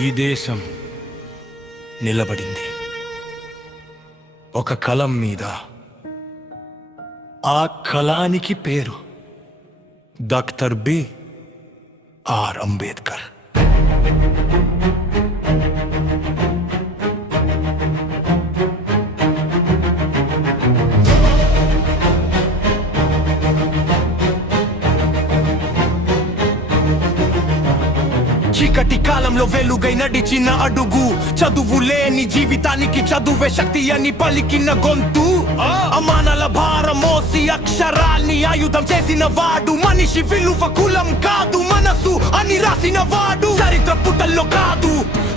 ఈ దేశం నిలబడింది ఒక కలం మీద. ఆ కలానికి పేరు డాక్టర్ బిఆర్ అంబేద్కర్. చీకటి కాలంలో వెలుగై నడిచిన అడుగు, చదువు లేని జీవితానికి చదువే శక్తి అని పలికిన గొంతు, అమానాల భారం మోసి అక్షరాల్ని ఆయుధం చేసిన వాడు, మనిషి విలువ కులం కాదు మనసు అని రాసిన వాడు, చరిత్ర పుటల్లో కాదు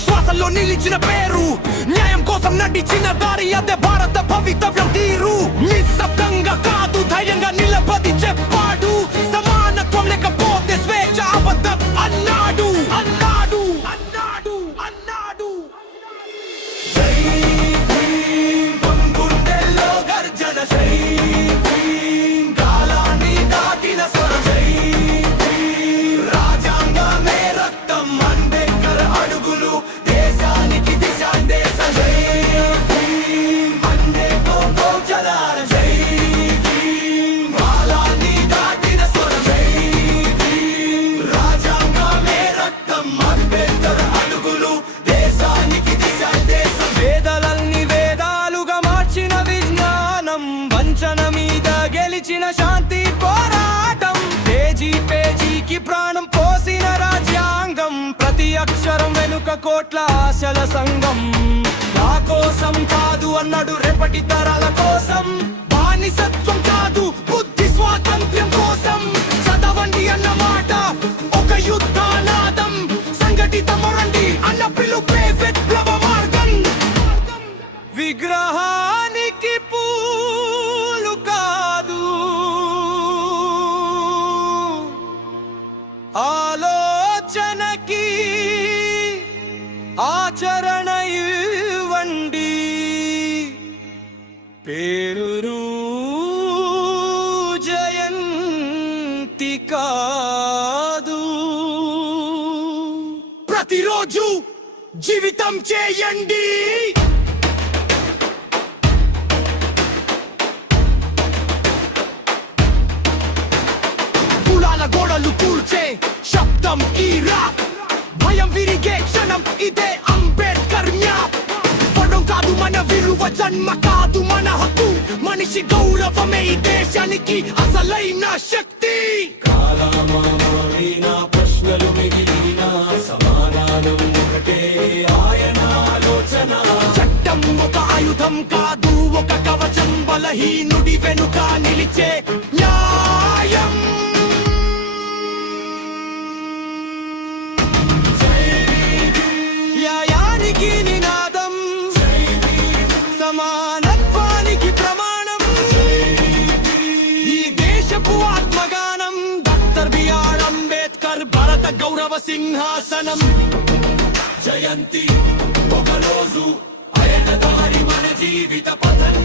శ్వాసల్లో నిలిచిన పేరు, న్యాయం కోసం నడిచిన దారి అదే భారత భవితవ్యం తీరు. నిశ్శబ్దంగా కాదు ధైర్యంగా నిలబడి చెప్పాడు, సమానత్వం లేకపోతే స్వేచ్ఛ అబద్ధం అన్నాడు. శాంతి పోరాటం పేజీకి ప్రాణం పోసిన రాజ్యాంగం, ప్రతి అక్షరం వెనుక కోట్ల ఆశల సంఘం. నా కోసం కాదు అన్నాడు రేపటి తరాల కోసం, బానిసత్వం కాదు బుద్ధి స్వాతంత్ర్యం కోసం. చదవండి అన్న మాట ఒక యుద్ధనాదం, సంఘటితమరండి అన్న పిలుపే విప్లవ మార్గం. విగ్రహానికి పూలు కాదు ఆలోచనకి ఆచరణ ఇవ్వండి, పేరు జయంతి కాదు. ప్రతిరోజు జీవితం చేయండి, గోడలు కూల్చే శబ్దం ఈ రాప్, భయం విరిగే క్షణం ఇదే అంబేద్కర్ మ్యాప్. పడం కాదు మన విలువ, జన్మ కాదు మన హక్కు, మనిషి గౌరవమే ఈ దేశానికి అసలైన శక్తి. కాలమారిన ప్రశ్నలు మిగిలిన సమాధానం ఒకటే ఆయన ఆలోచన. చట్టం ఒక ఆయుధం కాదు ఒక కవచం, బలహీనుడి వెనుక నిలిచే న్యాయం. నినాదం సమానత్వానికి ప్రమాణం, ఈ దేశపు ఆత్మగానం. డాక్టర్ బిఆర్ అంబేద్కర్ భారత గౌరవ సింహాసనం. జయంతి ఒక రోజు ఆయన దారి మన జీవిత పథం.